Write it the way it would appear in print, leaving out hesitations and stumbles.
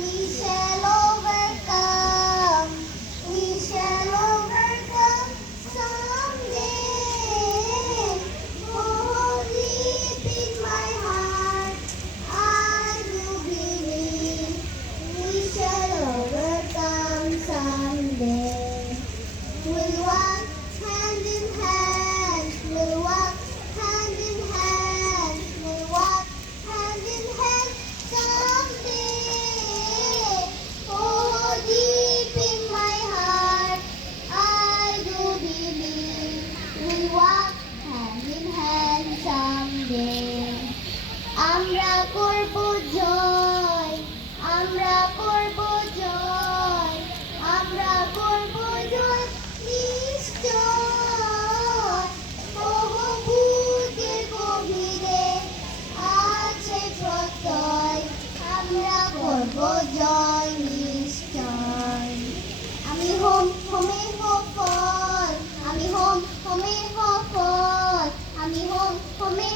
We shall overcome. We shall overcome someday. Oh, deep in my heart, I do believe we shall overcome someday. We'll walk hand in hand. We'll walk hand in hand. We'll walk hand in hand someday. Oh, deep in my heart, I do believe we'll walk hand in hand someday. আমরা করব জয়, আমরা করব জয়, আমরা করব জয় নিশ্চয়। ওহো বুকের গভীরে আছে প্রত্যয়, আমরা করব জয় নিশ্চয়। আমি হোম হোমে সফল, আমি হোম হোমে সফল, আমি হোম হোমে